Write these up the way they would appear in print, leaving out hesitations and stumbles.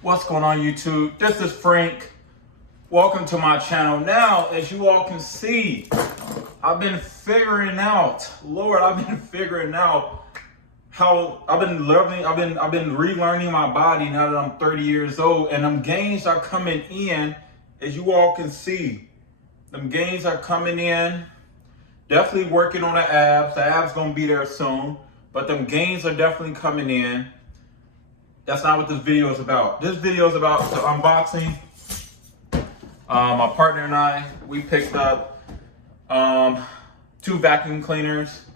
What's going on, YouTube? This is Frank. Welcome to my channel. Now, as you all can see, I've been figuring out how I've been relearning my body now that I'm 30 years old, and them gains are coming in. As you all can see, them gains are coming in. Definitely working on the abs. The abs gonna be there soon, but them gains are definitely coming in. That's not what this video is about. This video is about the unboxing. My partner and I, we picked up 2 vacuum cleaners.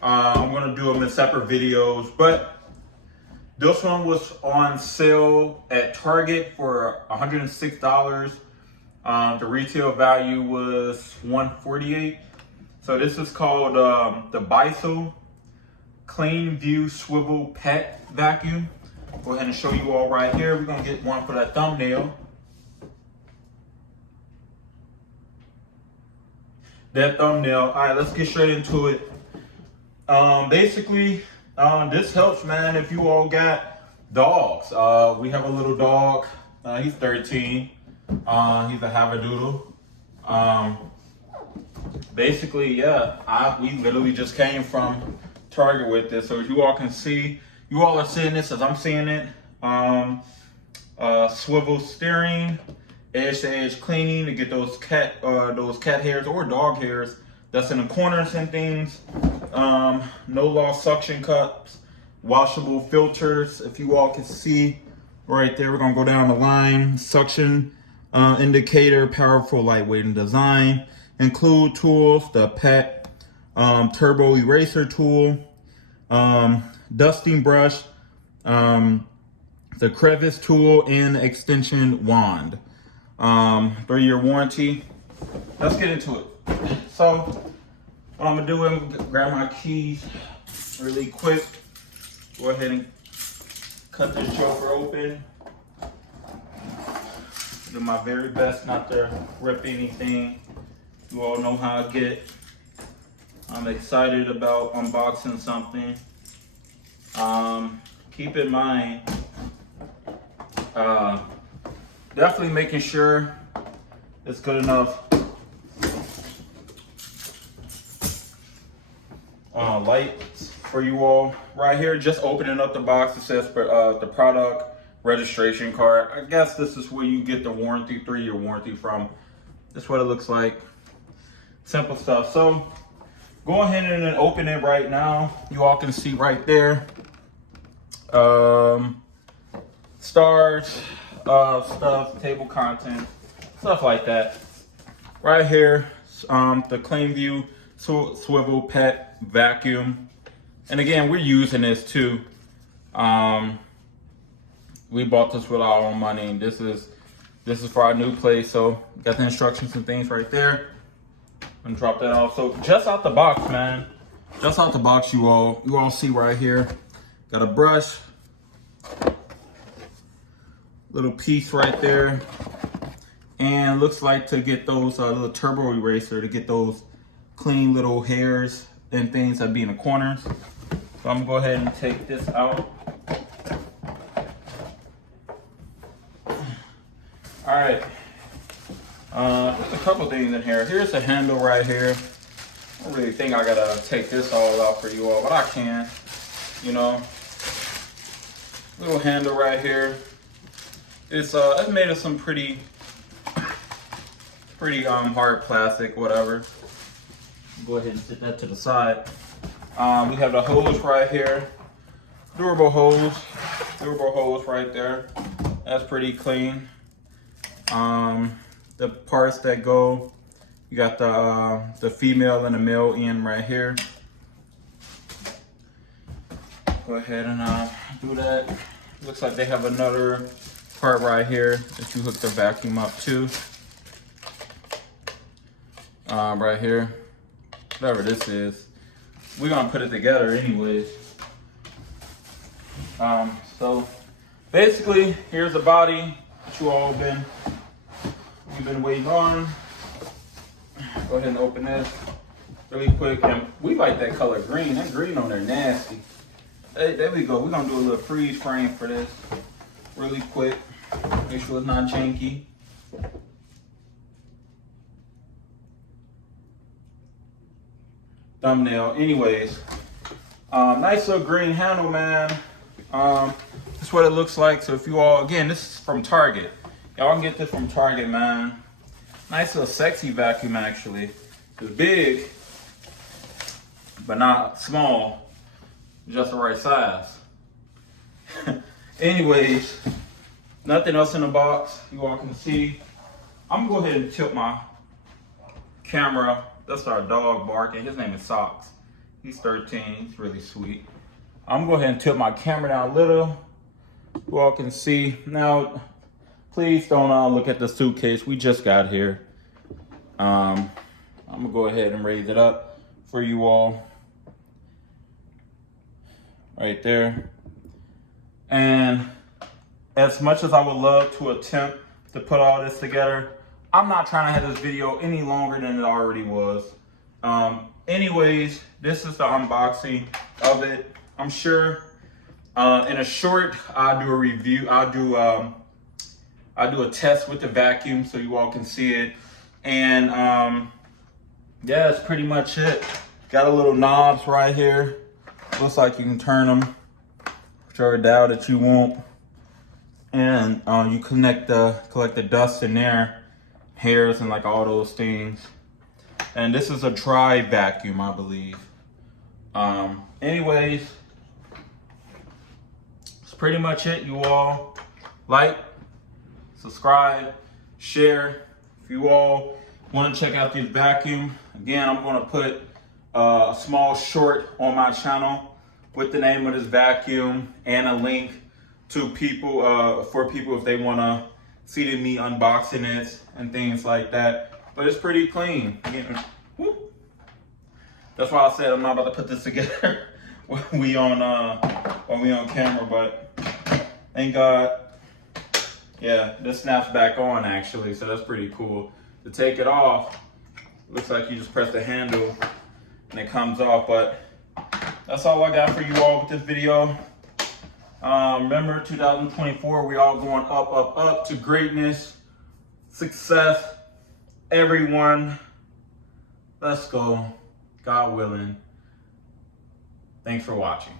I'm gonna do them in separate videos, but this one was on sale at Target for $106. The retail value was $148. So this is called the BISSEL Cleanview Swivel Pet Vacuum. Go ahead and show you all right here. We're gonna get one for that thumbnail. All right, let's get straight into it. Basically, this helps, man, if you all got dogs. We have a little dog. He's 13. He's a Havadoodle. Basically, yeah, we literally just came from Target with this. So as you all can see, you all are seeing this as I'm seeing it. Swivel steering, edge to edge cleaning to get those cat hairs or dog hairs that's in the corners and things. No loss suction cups, washable filters. If you all can see right there, we're gonna go down the line. Suction indicator, powerful, lightweight in design. Include tools: the pet turbo eraser tool, dusting brush, the crevice tool, and extension wand. 3-year warranty. Let's get into it. So what I'm gonna do is grab my keys really quick. Go ahead and cut this joker open. Do my very best not to rip anything. You all know how I get. I'm excited about unboxing something. Keep in mind, definitely making sure it's good enough lights for you all. Right here, just opening up the box, it says the product registration card. I guess this is where you get the warranty, 3-year warranty from. That's what it looks like. Simple stuff. So go ahead and open it right now. You all can see right there. Stars, stuff, table content, stuff like that. Right here, the Cleanview Swivel Pet Vacuum. And again, we're using this too. We bought this with our own money. And this is for our new place. So got the instructions and things right there. And drop that off. So just out the box, man. Just out the box, you all see right here. Got a brush. Little piece right there. And looks like to get those little turbo eraser to get those clean little hairs and things that be in the corners. So I'm gonna go ahead and take this out. All right. There's a couple things in here. Here's the handle right here. I don't really think I gotta take this all out for you all, but I can. You know, little handle right here. It's made of some pretty hard plastic, whatever. Go ahead and set that to the side. We have the hose right here. Durable hose right there. That's pretty clean. The parts that go, you got the female and the male end right here. Go ahead and do that. Looks like they have another part right here that you hook the vacuum up to. Right here, whatever this is, we're gonna put it together anyways. So basically, here's the body that you all we've been waiting on. Go ahead and open this really quick. And we like that color green. That green on there nasty. Hey, there we go. We're gonna do a little freeze frame for this. really quick. Make sure it's not janky. Thumbnail. Anyways, nice little green handle, man. This is what it looks like. So if you all, again, this is from Target. Y'all can get this from Target, man. Nice little sexy vacuum, actually. It's big, but not small. Just the right size. Anyways, nothing else in the box. You all can see. I'm gonna go ahead and tilt my camera. That's our dog barking. His name is Socks. He's 13. He's really sweet. I'm gonna go ahead and tilt my camera down a little. You all can see. Now, please don't look at the suitcase. We just got here. I'm gonna go ahead and raise it up for you all. Right there. And as much as I would love to attempt to put all this together, I'm not trying to have this video any longer than it already was. Anyways, this is the unboxing of it. I'm sure in a short, I'll do a review. I'll do a test with the vacuum so you all can see it. And yeah, that's pretty much it. Got a little knobs right here. Looks like you can turn them, whichever dial that you want. And you collect the dust in there, hairs and like all those things. And this is a dry vacuum, I believe. Anyways, that's pretty much it, you all. Like, subscribe, share. If you all want to check out this vacuum, again, I'm going to put a small short on my channel with the name of this vacuum and a link to people, for people if they want to see me unboxing it and things like that. But it's pretty clean. Again, whoop. That's why I said I'm not about to put this together when we on camera, but thank God. Yeah, this snaps back on actually, so that's pretty cool. To take it off, looks like you just press the handle and it comes off. But that's all I got for you all with this video. Remember, 2024, we all going up, up, up to greatness, success. Everyone, let's go. God willing. Thanks for watching.